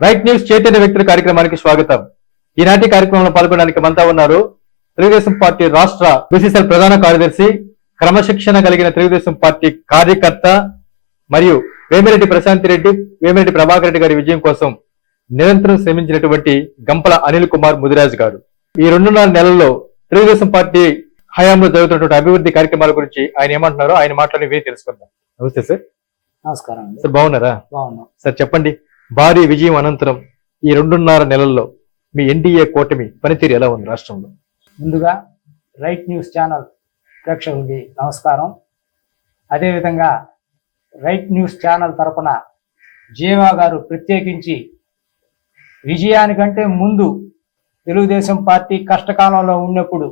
Right news Chaitanya వ్యక్తుల కార్యక్రమానికి స్వాగతం. ఈనాటి కార్యక్రమంలో పాల్గొనడానికి మనతో ఉన్నారు తెలుగుదేశం పార్టీ రాష్ట్ర బీసీసీఎల్ ప్రధాన కార్యదర్శి క్రమశిక్షణ కలిగిన తెలుగుదేశం పార్టీ కార్యకర్త మరియు వేమిరెడ్డి ప్రశాంత్ రెడ్డి వేమిరెడ్డి ప్రభాకర్ రెడ్డి గారి విజయం కోసం నిరంతరం శ్రమించినటువంటి గంపల అనిల్ కుమార్ ముదిరాజ్ గారు. ఈ రెండున్నర నెలల్లో తెలుగుదేశం పార్టీ హయాంలో జరుగుతున్నటువంటి అభివృద్ధి కార్యక్రమాల గురించి ఆయన ఏమంటున్నారో ఆయన మాట్లాడి తెలుసుకుందాం. నమస్తే సార్. నమస్కారం సార్ బాగున్నారా? బాగున్నాం. సార్ చెప్పండి. భారీ విజయం అనంతరం ఈ రెండున్నర నెలల్లో మీ ఎన్డీఏ కూటమి పనితీరు ఎలా ఉంది రాష్ట్రంలో? ముందుగా రైట్ న్యూస్ ఛానల్ ప్రేక్షకులకి నమస్కారం. అదేవిధంగా రైట్ న్యూస్ ఛానల్ తరపున జీవా గారు ప్రత్యేకించి విజయానికంటే ముందు తెలుగుదేశం పార్టీ కష్టకాలంలో ఉన్నప్పుడు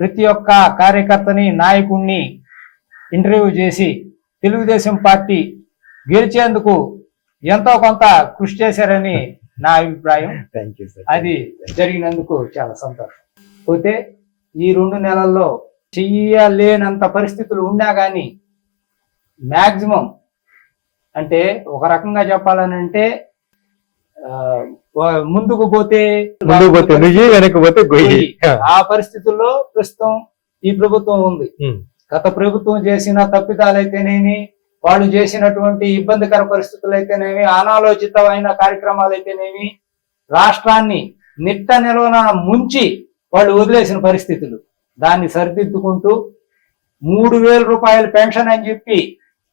ప్రతి ఒక్క కార్యకర్తని నాయకుణ్ణి ఇంటర్వ్యూ చేసి తెలుగుదేశం పార్టీ గెలిచేందుకు ఎంతో కొంత కృషి చేశారని నా అభిప్రాయం. అది జరిగినందుకు చాలా సంతోషం. పోతే ఈ రెండు నెలల్లో చెయ్యలేనంత పరిస్థితులు ఉన్నా కానీ మ్యాక్సిమం అంటే ఒక రకంగా చెప్పాలని అంటే ముందుకు పోతే వెనక్కి పోతే ఆ పరిస్థితుల్లో ప్రస్తుతం ఈ ప్రభుత్వం ఉంది. గత ప్రభుత్వం చేసిన తప్పిదాలైతేనేమి వాళ్ళు చేసినటువంటి ఇబ్బందికర పరిస్థితులు అయితేనేమి అనాలోచితమైన కార్యక్రమాలు అయితేనేమి రాష్ట్రాన్ని నిట్ట నిలవన ముంచి వాళ్ళు వదిలేసిన పరిస్థితులు. దాన్ని సరిదిద్దుకుంటూ మూడు వేల రూపాయల పెన్షన్ అని చెప్పి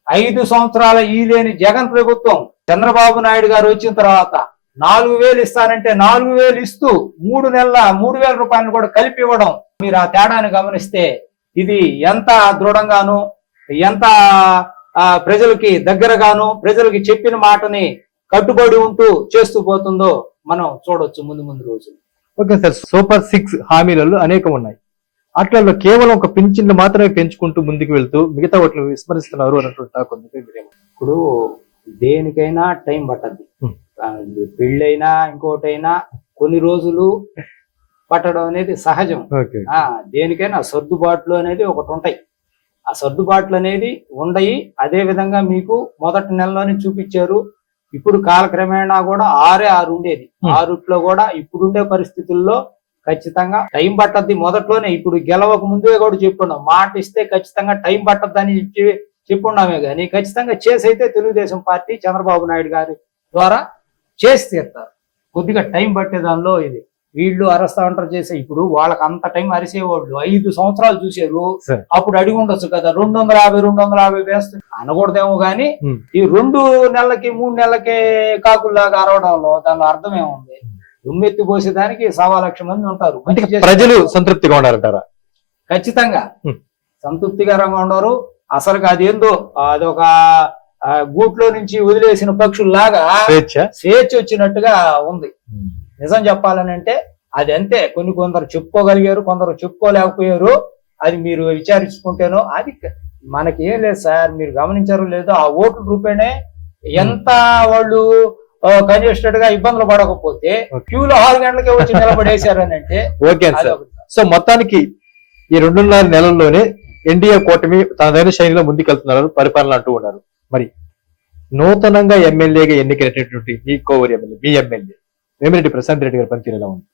ఐదు సంవత్సరాల ఈ లేని జగన్ ప్రభుత్వం చంద్రబాబు నాయుడు గారు వచ్చిన తర్వాత నాలుగు వేలు ఇస్తానంటే నాలుగు వేలు ఇస్తూ మూడు నెలల మూడు వేల రూపాయలను కూడా కలిపి ఇవ్వడం మీరు ఆ తేడాను గమనిస్తే ఇది ఎంత దృఢంగాను ఎంత ప్రజలకి దగ్గరగాను ప్రజలకి చెప్పిన మాటని కట్టుబడి ఉంటూ చేస్తూ పోతుందో మనం చూడొచ్చు ముందు ముందు రోజులు. ఓకే సార్ సూపర్ సిక్స్ హామీలలో అనేకం ఉన్నాయి. అట్లలో కేవలం ఒక పింఛన్లు మాత్రమే పెంచుకుంటూ ముందుకు వెళ్తూ మిగతా వాటిని విస్మరిస్తున్నారు అన్నటువంటి టాక్ ఉంది. మీరేమో ఇప్పుడు దేనికైనా టైం పట్టద్ది. పెళ్ళైనా ఇంకోటైనా కొన్ని రోజులు పట్టడం అనేది సహజం. దేనికైనా సర్దుబాట్లు అనేది ఒకటి ఉంటాయి. ఆ సర్దుబాట్లు అనేది ఉండయి. అదే విధంగా మీకు మొదటి నెలలోనే చూపించారు. ఇప్పుడు కాలక్రమేణా కూడా ఆరే ఆరు ఉండేది. Hmm. ఆరుట్లో కూడా ఇప్పుడుండే పరిస్థితుల్లో ఖచ్చితంగా టైం పట్టద్ది మొదట్లోనే. ఇప్పుడు గెలవక ముందే కూడా చెప్పున్నాం మాట ఇస్తే ఖచ్చితంగా టైం పట్టద్దని చెప్పి చెప్పున్నామే కానీ ఖచ్చితంగా చేసి అయితే తెలుగుదేశం పార్టీ చంద్రబాబు నాయుడు గారి ద్వారా చేసి తీరుతారు. కొద్దిగా టైం పట్టే దానిలో ఇది. వీళ్ళు అరస్తా ఉంటారు చేసే. ఇప్పుడు వాళ్ళకి అంత టైం అరిసేవాళ్ళు. ఐదు సంవత్సరాలు చూసారు సరే. అప్పుడు అడిగి ఉండొచ్చు కదా. రెండు వందల యాభై రెండు వందల యాభై వేస్తే అనకూడదేమో Hmm. ఈ రెండు నెలలకి మూడు నెలలకి కాకుల్లాగా అరవడంలో దానిలో అర్థం ఏముంది దుమ్మెత్తి పోసేదానికి సవా లక్ష మంది ఉంటారు. ప్రజలు. సంతృప్తిగా ఉండాలంటారా? ఖచ్చితంగా. సంతృప్తికరంగా ఉన్నారు అసలు అదేందో? అదొక గూట్లో నుంచి వదిలేసిన పక్షుల్లాగా స్వేచ్ఛ? స్వేచ్ఛ వచ్చినట్టుగా ఉంది. నిజం చెప్పాలని అంటే అది అంతే కొన్ని కొందరు చెప్పుకోగలిగారు కొందరు చెప్పుకోలేకపోయారు అది మీరు విచారించుకుంటేనో అది మనకి ఏం లేదు సార్ మీరు గమనించారో లేదో ఆ ఓట్ల రూపేనే ఎంత వాళ్ళు కంజెస్టెడ్గా ఇబ్బందులు పడకపోతే. క్యూలో ఆరు గంటలకే వచ్చి నిలబడేశారని అంటే ఓకే సార్. సో మొత్తానికి ఈ రెండున్నర నెలల్లోనే ఎన్డీఏ కూటమి తనదైన శైలిలో ముందుకెళ్తున్నారు పరిపాలన అంటూ ఉన్నారు మరి నూతనంగా ఎమ్మెల్యేగా ఎన్నికైనటువంటి ఈ కోవూరు ఎమ్మెల్యే మీ ఎమ్మెల్యే వేమిరెడ్డి ప్రశాంత్ రెడ్డి గారి పనితీరు ఎలా ఉంది?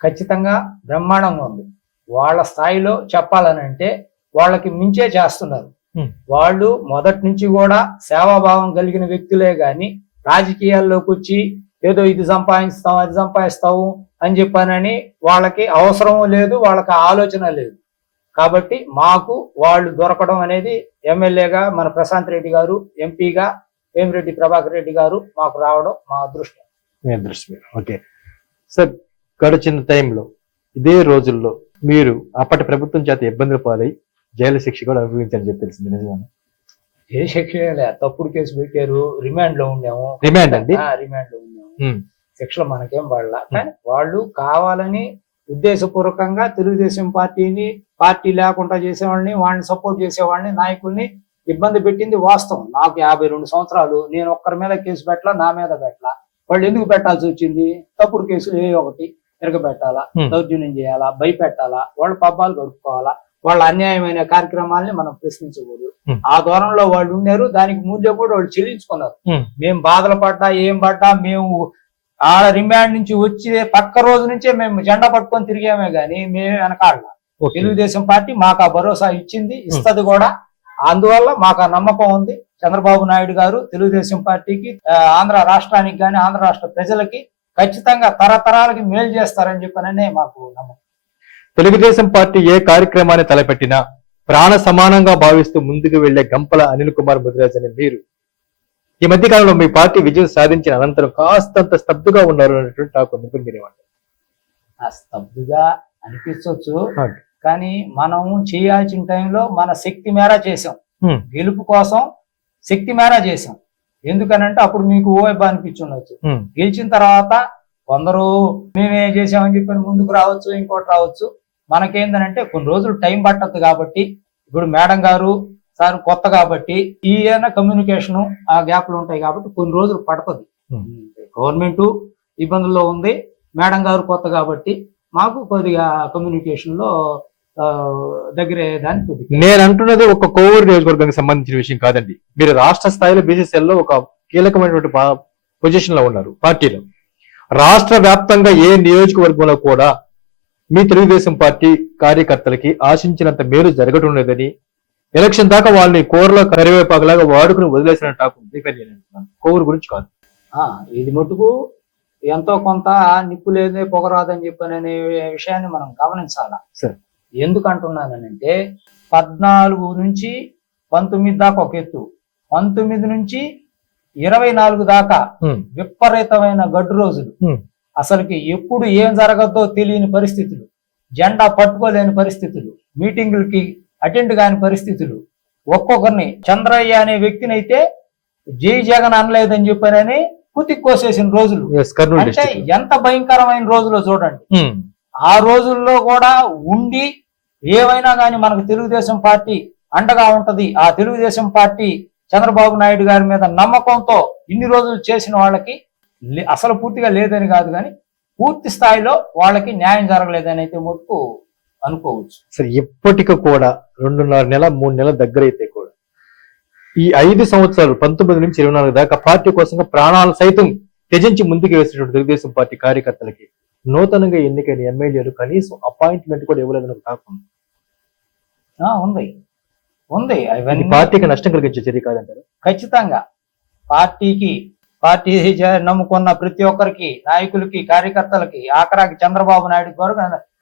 ఖచ్చితంగా బ్రహ్మాండంగా ఉంది. వాళ్ళ స్థాయిలో చెప్పాలని అంటే వాళ్ళకి మించే చేస్తున్నారు. వాళ్ళు మొదటి నుంచి కూడా సేవాభావం కలిగిన వ్యక్తులే గాని రాజకీయాల్లోకి వచ్చి ఏదో ఇది సంపాదిస్తాం అది సంపాదిస్తాము అని చెప్పానని వాళ్ళకి అవసరం లేదు వాళ్ళకి ఆలోచన లేదు. కాబట్టి మాకు వాళ్ళు దొరకడం అనేది ఎమ్మెల్యేగా మన ప్రశాంత్ రెడ్డి గారు ఎంపీగా వేమిరెడ్డి ప్రభాకర్ రెడ్డి గారు మాకు రావడం మా అదృష్టం. మీ ఓకే. సార్ గడిచిన టైంలో ఇదే రోజుల్లో మీరు అప్పటి ప్రభుత్వం చేత ఇబ్బందులు పాలై జైలు శిక్ష కూడా అనుభవించాలని చెప్పి తెలిసింది నిజంగా ఏ శిక్ష తప్పుడు కేసు పెట్టారు. రిమాండ్లో ఉన్నాము. రిమాండ్ అండి? రిమాండ్లో ఉన్నాము. శిక్షలు మనకేం పడలా. కానీ వాళ్ళు కావాలని ఉద్దేశపూర్వకంగా తెలుగుదేశం పార్టీని పార్టీ లేకుండా చేసేవాళ్ళని వాళ్ళని సపోర్ట్ చేసేవాళ్ళని నాయకుల్ని ఇబ్బంది పెట్టింది వాస్తవం. నాకు యాభై రెండు సంవత్సరాలు. నేను ఒక్కరి మీద కేసు పెట్టలా నా మీద పెట్టలా. వాళ్ళు ఎందుకు పెట్టాల్సి వచ్చింది? తప్పుడు కేసులు ఏ ఒకటి తిరగబెట్టాలా Hmm. దౌర్జన్యం చేయాలా? భయపెట్టాలా? వాళ్ళ పబ్బాలు గడుపుకోవాలా? వాళ్ళ అన్యాయమైన కార్యక్రమాల్ని మనం ప్రశ్నించకూడదు. ఆ దూరంలో వాళ్ళు ఉన్నారు. దానికి మూల్యం కూడా వాళ్ళు చెల్లించుకున్నారు. మేము బాధలు పడ్డా ఏం పడ్డా మేము ఆ రిమాండ్ నుంచి వచ్చే పక్క రోజు నుంచే మేము జెండా పట్టుకొని తిరిగామే గానీ మేము వెనకాడలా. ఓకే. తెలుగుదేశం పార్టీ మాకు ఆ భరోసా ఇచ్చింది ఇస్తది కూడా. అందువల్ల మాకు ఆ నమ్మకం ఉంది. చంద్రబాబు నాయుడు గారు తెలుగుదేశం పార్టీకి ఆంధ్ర రాష్ట్రానికి కానీ ఆంధ్ర రాష్ట్ర ప్రజలకి ఖచ్చితంగా తరతరాలకి మేలు చేస్తారని చెప్పననే మాకు నమ్మకం. తెలుగుదేశం పార్టీ ఏ కార్యక్రమాన్ని తలపెట్టినా ప్రాణ సమానంగా భావిస్తూ ముందుకు వెళ్ళే గంపల అనిల్ కుమార్ ముదిరాజ్ అనే మీరు. ఈ మధ్య కాలంలో మీ పార్టీ విజయం సాధించిన అనంతరం కాస్తంత స్తబ్దుగా ఉన్నారు అనేటువంటి నాకు నిపుణులు మీరేమంటారు ఆ స్తబ్దుగా అనిపించవచ్చు. కానీ మనం చేయాల్సిన టైంలో మన శక్తి మేర చేసాం. గెలుపు కోసం శక్తి మేర చేసాం ఎందుకనంటే అప్పుడు మీకు ఓవైపు అనిపించుండొచ్చు. గెలిచిన తర్వాత కొందరు మేమే చేసామని చెప్పి ముందుకు రావచ్చు ఇంకోటి రావచ్చు మనకేందనంటే కొన్ని రోజులు టైం పట్టద్దు కాబట్టి ఇప్పుడు మేడం గారు సార్ కొత్త కాబట్టి ఈయన కమ్యూనికేషన్ ఆ గ్యాప్లు ఉంటాయి కాబట్టి కొన్ని రోజులు పడుతుంది. గవర్నమెంట్ ఇబ్బందుల్లో ఉంది మేడం గారు కొత్త కాబట్టి మాకు కొద్దిగా కమ్యూనికేషన్లో ఆ, దగ్గరే దానికి కొద్దిగా నేను అంటున్నది ఒక కోవూరు నియోజకవర్గానికి సంబంధించిన విషయం కాదండి. మీరు రాష్ట్ర స్థాయిలో బీసీసీఎల్లో ఒక కీలకమైనటువంటి పొజిషన్లో ఉన్నారు పార్టీలో. రాష్ట్ర వ్యాప్తంగా ఏ నియోజకవర్గంలో కూడా మీ తెలుగుదేశం పార్టీ కార్యకర్తలకి ఆశించినంత మేలు జరగటం లేదని ఎలక్షన్ దాకా వాళ్ళని కూరలో కరివేపాకులాగా వాడుకుని వదిలేసిన టాక్. కోవూరు గురించి కాదు. ఆ, ఇది మటుకు ఎంతో కొంత నిప్పు లేదే పొగరాదని చెప్పననే విషయాన్ని మనం గమనించాల? సరే. ఎందుకు అంటున్నానంటే పద్నాలుగు నుంచి పంతొమ్మిది దాకా ఒక ఎత్తు. పంతొమ్మిది నుంచి ఇరవై నాలుగు దాకా. విపరీతమైన గడ్డు రోజులు. అసలుకి ఎప్పుడు ఏం జరగద్దో తెలియని పరిస్థితులు. జెండా పట్టుకోలేని పరిస్థితులు. మీటింగులకి అటెండ్ కాని పరిస్థితులు. ఒక్కొక్కరిని చంద్రయ్య అనే వ్యక్తిని అయితే జై జగన్ అనలేదని చెప్పానని కుతి కోసేసిన రోజులు అంటే ఎంత భయంకరమైన రోజులు చూడండి. ఆ రోజుల్లో కూడా ఉండి ఏవైనా కానీ మనకు తెలుగుదేశం పార్టీ అండగా ఉంటది ఆ తెలుగుదేశం పార్టీ చంద్రబాబు నాయుడు గారి మీద నమ్మకంతో ఇన్ని రోజులు చేసిన వాళ్ళకి లే- అసలు పూర్తిగా లేదని కాదు కానీ పూర్తి స్థాయిలో వాళ్ళకి న్యాయం జరగలేదని అయితే మటుకు అనుకోవచ్చు. సరే ఇప్పటికి కూడా రెండున్నర నెల మూడు నెలల దగ్గర అయితే కూడా ఈ ఐదు సంవత్సరాలు పంతొమ్మిది నుంచి ఇరవై నాలుగు దాకా పార్టీ కోసంగా ప్రాణాలు సైతం త్యజించి ముందుకు వేసినటువంటి తెలుగుదేశం పార్టీ కార్యకర్తలకి నూతనంగా ఎన్నికైన ఎమ్మెల్యేలు కనీసం అపాయింట్మెంట్ కూడా ఇవ్వలేదని ఒక టాక్ ఉంది. ఆ, ఉంది. అవన్నీ పార్టీకి నష్టం కలిగించే చర్య కాదంటారు? ఖచ్చితంగా. పార్టీకి పార్టీ నమ్ముకున్న ప్రతి ఒక్కరికి నాయకులకి కార్యకర్తలకి ఆఖరాకి చంద్రబాబు నాయుడు కూడా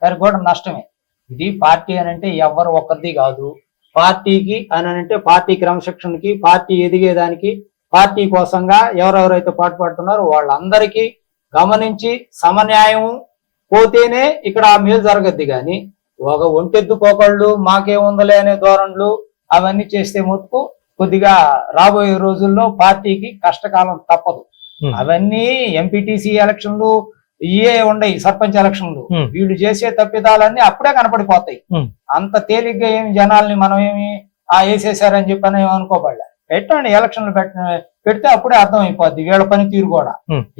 గారికి కూడా నష్టమే. ఇది పార్టీ అని అంటే ఎవరు ఒక్కరిది కాదు. పార్టీకి అని అంటే పార్టీ క్రమశిక్షణకి పార్టీ ఎదిగేదానికి పార్టీ కోసంగా ఎవరెవరైతే పాటుపడుతున్నారో వాళ్ళందరికీ గమనించి సమన్యాయం పోతేనే ఇక్కడ ఆ మేలు జరగద్ది కానీ ఒక ఒంటెద్దు పోకళ్ళు మాకేముందలే అనే ధోరణులు అవన్నీ చేస్తే మటుకు కొద్దిగా రాబోయే రోజుల్లో పార్టీకి కష్టకాలం తప్పదు. అవన్నీ ఎంపీటీసీ ఎలక్షన్లు ఇయే ఉండయి సర్పంచ్ ఎలక్షన్లు. వీళ్ళు చేసే తప్పిదాలన్నీ అప్పుడే కనపడిపోతాయి. అంత తేలిగ్గా ఏమి జనాల్ని మనం ఏమి ఆ వేసేసారని చెప్పి అని అనుకోబడలే పెట్టండి ఎలక్షన్లు పెట్ట పెడితే అప్పుడే అర్థం అయిపోద్ది వీళ్ళ పని తీరు కూడా.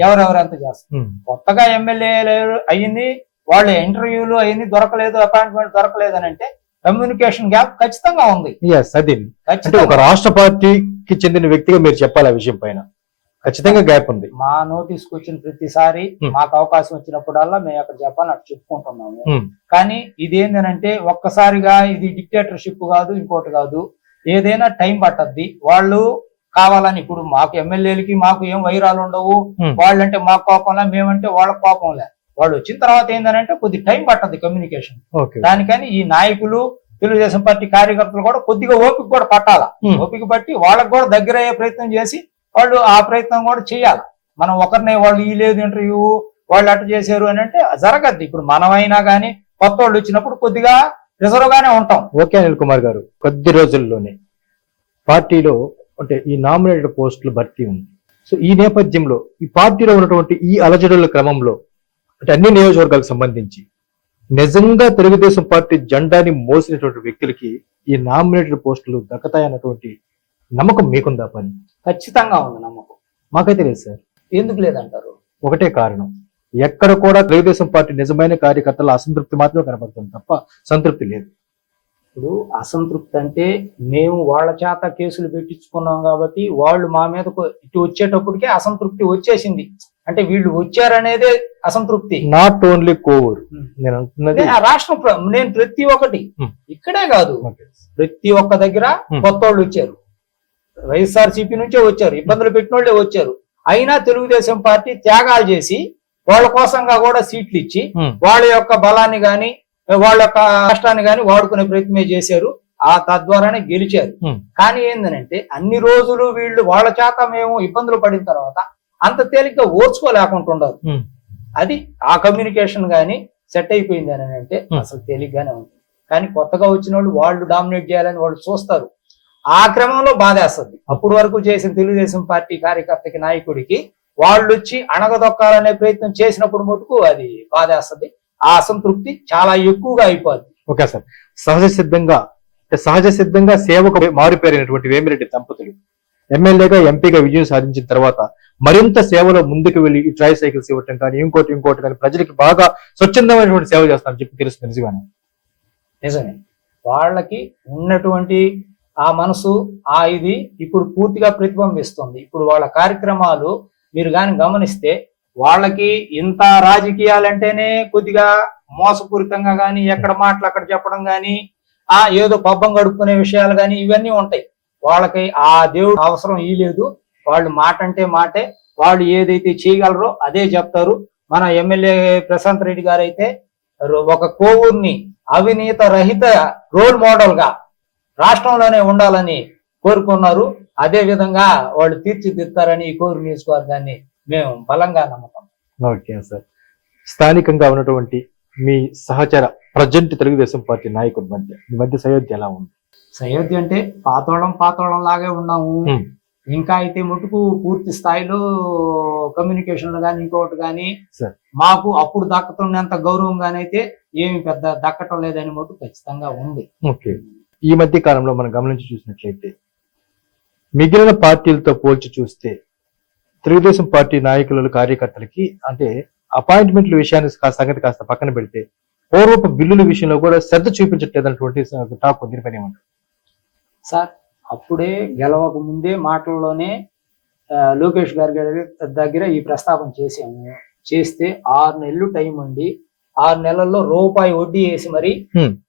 ఎవరెవరు ఎంత చేస్తారు? కొత్తగా ఎమ్మెల్యే అయ్యింది వాళ్ళు ఇంటర్వ్యూలు అయ్యింది దొరకలేదు అపాయింట్మెంట్ దొరకలేదు అని అంటే కమ్యూనికేషన్ గ్యాప్ ఖచ్చితంగా ఉంది. అంటే ఒక రాష్ట్ర పార్టీకి చెందిన వ్యక్తిగా మీరు చెప్పాలి ఆ విషయం పైన. ఖచ్చితంగా గ్యాప్ ఉంది. మా నోటీస్ వచ్చిన ప్రతిసారి. మాకు అవకాశం వచ్చినప్పుడల్లా మేము అక్కడ చెప్పాలని అటు చెప్పుకుంటున్నాము. కానీ ఇది ఏంటంటే ఒక్కసారిగా ఇది డిక్టేటర్షిప్ కాదు ఇంకోటి కాదు. ఏదైనా టైం పట్టద్ది. వాళ్ళు కావాలని ఇప్పుడు మాకు ఎమ్మెల్యేలకి మాకు ఏం వైరాలు ఉండవు. వాళ్ళంటే మాకు కోపంలే మేమంటే వాళ్ళ కోపంలే. వాళ్ళు వచ్చిన తర్వాత ఏంటంటే కొద్ది టైం పట్టద్ది కమ్యూనికేషన్. దానికని ఈ నాయకులు తెలుగుదేశం పార్టీ కార్యకర్తలు కూడా కొద్దిగా ఓపిక కూడా పట్టాల. ఓపిక పట్టి వాళ్ళకి కూడా దగ్గర అయ్యే ప్రయత్నం చేసి వాళ్ళు ఆ ప్రయత్నం కూడా చేయాలి. మనం ఒకరిని వాళ్ళు ఈ లేదు ఇంటర్వ్యూ వాళ్ళు అటు చేశారు అని అంటే జరగద్దు. ఇప్పుడు మనమైనా కానీ కొత్త వాళ్ళు వచ్చినప్పుడు కొద్దిగా రిజర్వ్ గానే ఉంటాం. ఓకే అనిల్ కుమార్ గారు కొద్ది రోజుల్లోనే. పార్టీలో అంటే ఈ నామినేటెడ్ పోస్టులు భర్తీ ఉంది. సో ఈ నేపథ్యంలో ఈ పార్టీలో ఉన్నటువంటి ఈ అలజడుల క్రమంలో అంటే అన్ని నియోజకవర్గాలకు సంబంధించి నిజంగా తెలుగుదేశం పార్టీ జెండాని మోసినటువంటి వ్యక్తులకి ఈ నామినేటెడ్ పోస్టులు దక్కతాయన్నటువంటి నమ్మకం మీకుందా పని? ఖచ్చితంగా ఉంది నమ్మకం. మాకైతే లేదు సార్. ఎందుకు లేదంటారు? ఒకటే కారణం. ఎక్కడ కూడా తెలుగుదేశం పార్టీ నిజమైన కార్యకర్తల అసంతృప్తి మాత్రమే కనబడుతుంది తప్ప సంతృప్తి లేదు ఇప్పుడు అసంతృప్తి అంటే మేము వాళ్ళ చేత కేసులు పెట్టించుకున్నాం కాబట్టి వాళ్ళు మా మీద ఇటు వచ్చేటప్పటికే అసంతృప్తి వచ్చేసింది అంటే వీళ్ళు వచ్చారనేదే అసంతృప్తి నాట్ ఓన్లీ కోవూరు. నేను అంటున్నది ఆ రాష్ట్రం నేను ప్రతి ఒక్కటి. ఇక్కడే కాదు. ప్రతి ఒక్క దగ్గర. కొత్త వాళ్ళు వచ్చారు వైఎస్ఆర్ సిపి నుంచే వచ్చారు ఇబ్బందులు పెట్టిన వాళ్ళే వచ్చారు అయినా తెలుగుదేశం పార్టీ త్యాగాలు చేసి వాళ్ళ కోసంగా కూడా సీట్లు ఇచ్చి. వాళ్ళ యొక్క బలాన్ని గాని వాళ్ళ యొక్క కష్టాన్ని గాని వాడుకునే ప్రయత్నమే చేశారు ఆ తద్వారానే గెలిచారు. కానీ ఏందనంటే అన్ని రోజులు వీళ్ళు వాళ్ళ చేత మేము ఇబ్బందులు పడిన తర్వాత అంత తేలిగ్గా ఓర్చుకోలేకుంటున్నారు Hmm. అది ఆ కమ్యూనికేషన్ గాని సెట్ అయిపోయింది అని అంటే. అసలు తేలిగ్గానే ఉంది కానీ కొత్తగా వచ్చిన వాళ్ళు వాళ్ళు డామినేట్ చేయాలని వాళ్ళు చూస్తారు ఆ క్రమంలో బాధేస్తుంది అప్పుడు వరకు చేసిన తెలుగుదేశం పార్టీ కార్యకర్తకి నాయకుడికి వాళ్ళు వచ్చి అణగదొక్కాలనే ప్రయత్నం చేసినప్పుడు మటుకు అది బాధేస్తుంది. ఆ అసంతృప్తి చాలా ఎక్కువగా అయిపోద్ది. Okay sir. సహజ సిద్ధంగా సహజ సిద్ధంగా సేవకు మారిపోయినటువంటి వేమిరెడ్డి దంపతులు ఎమ్మెల్యేగా ఎంపీగా విజయం సాధించిన తర్వాత మరింత సేవలో ముందుకు వెళ్ళి ఈ ట్రై సైకిల్స్ ఇవ్వటం కానీ ఇంకోటి ఇంకోటి కానీ ప్రజలకు బాగా స్వచ్ఛందమైనటువంటి సేవ చేస్తారని చెప్పి తెలుస్తుంది నిజంగానే నిజమే. వాళ్ళకి ఉన్నటువంటి ఆ మనసు ఆ ఇది ఇప్పుడు పూర్తిగా ప్రతిబింబిస్తుంది. ఇప్పుడు వాళ్ళ కార్యక్రమాలు మీరు కానీ గమనిస్తే వాళ్ళకి ఇంత రాజకీయాలంటేనే కొద్దిగా మోసపూరితంగా కానీ ఎక్కడ మాటలు అక్కడ చెప్పడం కానీ ఆ ఏదో పబ్బం గడుపుకునే విషయాలు కానీ ఇవన్నీ ఉంటాయి. వాళ్ళకి ఆ దేవుడు అవసరం ఈ లేదు వాళ్ళు మాట అంటే మాటే వాళ్ళు ఏదైతే చేయగలరో అదే చెప్తారు. మన ఎమ్మెల్యే ప్రశాంత్ రెడ్డి గారు అయితే ఒక కోవూర్ని అవినీత రహిత రోల్ మోడల్గా రాష్ట్రంలోనే ఉండాలని కోరుకున్నారు. అదే విధంగా వాళ్ళు తీర్చిదిద్దారని ఈ కోరు నియోజకవర్గాన్ని మేము బలంగా నమ్ముతాం ఓకే సార్. స్థానికంగా ఉన్నటువంటి మీ సహచర ప్రజెంట్ తెలుగుదేశం పార్టీ నాయకుల మధ్య మీ మధ్య సయోధ్య ఎలా ఉంది? సయోధ్య అంటే పాతోళం పాతోళం లాగే ఉన్నాము. ఇంకా అయితే మటుకు పూర్తి స్థాయిలో కమ్యూనికేషన్ కానీ ఇంకొకటి కానీ. మాకు అప్పుడు దక్కుతున్నంత గౌరవం గానైతే ఏమి పెద్ద దక్కటం లేదని మటుకు ఖచ్చితంగా ఉంది. ఓకే. ఈ మధ్య కాలంలో మనం గమనించి చూసినట్లయితే మిగిలిన పార్టీలతో పోల్చి చూస్తే తెలుగుదేశం పార్టీ నాయకులు కార్యకర్తలకి అంటే అపాయింట్మెంట్ల విషయాన్ని సంగతి కాస్త పక్కన పెడితే పూర్వపు బిల్లుల విషయంలో కూడా శ్రద్ధ చూపించట్లేదన్నటువంటి టాక్ దీనిపైన ఏమంటారు సార్ అప్పుడే గెలవక ముందే మాటల్లోనే లోకేష్ గారి గారి దగ్గర ఈ ప్రస్తావన చేసాము చేస్తే ఆరు నెలలు టైం ఉండి ఆరు నెలల్లో రూపాయి వడ్డీ వేసి మరి.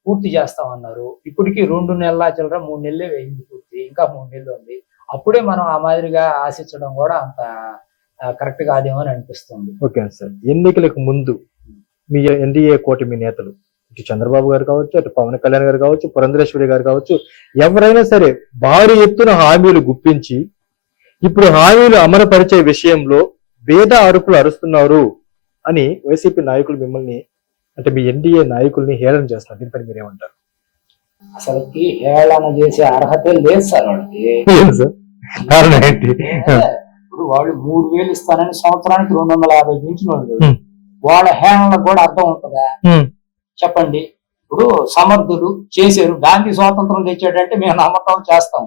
పూర్తి చేస్తామన్నారు. ఇప్పటికి రెండు నెలల చిల్లర మూడు నెలలే వేయింది పూర్తి. ఇంకా మూడు నెలలు ఉంది. అప్పుడే మనం ఆ మాదిరిగా ఆశించడం కూడా అంత కరెక్ట్ కాదేమో అని అనిపిస్తుంది. Okay sir. ఎన్నికలకు ముందు మీ ఎన్డీఏ కూటమి నేతలు ఇటు చంద్రబాబు గారు కావచ్చు అటు పవన్ కళ్యాణ్ గారు కావచ్చు పురంధరేశ్వరి గారు కావచ్చు ఎవరైనా సరే భారీ ఎత్తున హామీలు గుప్పించి ఇప్పుడు హామీలు అమలుపరిచే విషయంలో భేద అరుపులు అరుస్తున్నారు అని వైసీపీ నాయకులు మిమ్మల్ని అంటే మీ ఎన్డీఏ నాయకుల్ని హేళన చేస్తున్నారు. దీనిపైన మీరేమంటారు? అసలుకి హేళన చేసే అర్హతే లేదు సార్ వాళ్ళకి. ఏం సార్. కారణం ఏంటి? ఇప్పుడు వాళ్ళు మూడు వేలు ఇస్తానని సంవత్సరానికి రెండు వందల యాభై పెంచిన వాళ్ళు. వాళ్ళ హేళనకు కూడా అర్థం ఉంటుందా. చెప్పండి. ఇప్పుడు సమర్థులు చేశారు. గాంధీ స్వాతంత్రం తెచ్చాడంటే మేము నమ్మకం చేస్తాం.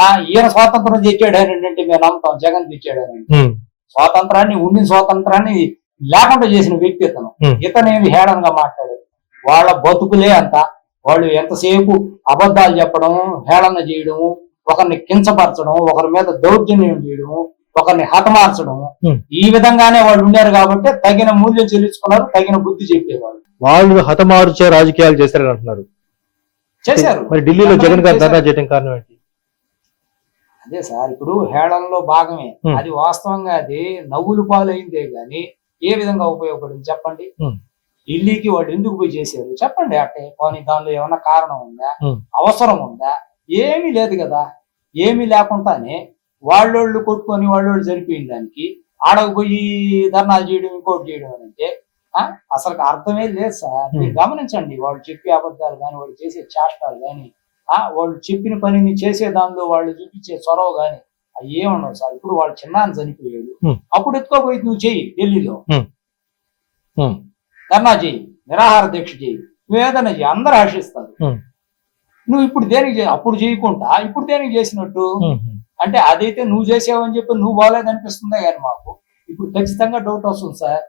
ఆ ఈయన స్వాతంత్రం తెచ్చాడు అని అంటే మేము నమ్మకం. జగన్ తెచ్చాడు అని హ్మ్. స్వాతంత్రాన్ని ఉండిన స్వాతంత్రాన్ని లేకుండా చేసిన వ్యక్తి ఇతను. ఇతనేమి హేళనగా మాట్లాడాడు. వాళ్ళ బతుకులే అంత. వాళ్ళు ఎంతసేపు అబద్ధాలు చెప్పడం హేళన చేయడము ఒకరిని కించపరచడం ఒకరి మీద దౌర్జన్యం చేయడము ఒకరిని హతమార్చడం. ఈ విధంగానే వాళ్ళు ఉన్నారు కాబట్టి తగిన మూల్యం చెల్లించుకున్నారు తగిన బుద్ధి చెప్పేవాళ్ళు వాళ్ళు హతమార్చే రాజకీయాలు చేశారని అంటున్నారు చేశారు మరి ఢిల్లీలో జగన్ గారు ధర్నా. చేయడం కారణం ఏంటి అదే సార్ ఇప్పుడు హేళనలో భాగమే. అది వాస్తవంగా అది నవ్వులు పాలైందే గాని ఏ విధంగా ఉపయోగపడింది చెప్పండి. ఢిల్లీకి వాళ్ళు ఎందుకు పోయి చేశారు చెప్పండి అంటే పోనీ దానిలో ఏమన్నా కారణం ఉందా. అవసరం ఉందా ఏమీ లేదు కదా ఏమీ లేకుండానే వాళ్ళోళ్ళు కొట్టుకొని వాళ్ళోళ్ళు జరిపోయిన దానికి ఆడకు పోయి ధర్నాలు చేయడం ఇంకోటి చేయడం అని అంటే ఆ, అసలు అర్థమే లేదు సార్ మీరు. గమనించండి వాళ్ళు చెప్పే అబద్ధాలు కానీ వాళ్ళు చేసే చేష్టాలు కానీ ఆ వాళ్ళు చెప్పిన పనిని చేసే దానిలో వాళ్ళు చూపించే చొరవ గాని అవి ఏముండవు సార్ ఇప్పుడు వాళ్ళు చిన్నాన్ని చనిపోయాడు. అప్పుడు ఎత్తుకోపోయి నువ్వు చెయ్యి ఢిల్లీలో. ధర్నా చెయ్యి నిరాహార దీక్ష చెయ్యి నువ్వు ఏదైనా చెయ్యి అందరూ హర్షిస్తారు Hmm. నువ్వు ఇప్పుడు దేనికి అప్పుడు చేయకుండా ఇప్పుడు దేనికి చేసినట్టు. అంటే అదైతే నువ్వు చేసావని చెప్పి నువ్వు బాగాలేదనిపిస్తుందా కానీ మాకు? ఇప్పుడు ఖచ్చితంగా డౌట్ వస్తుంది సార్.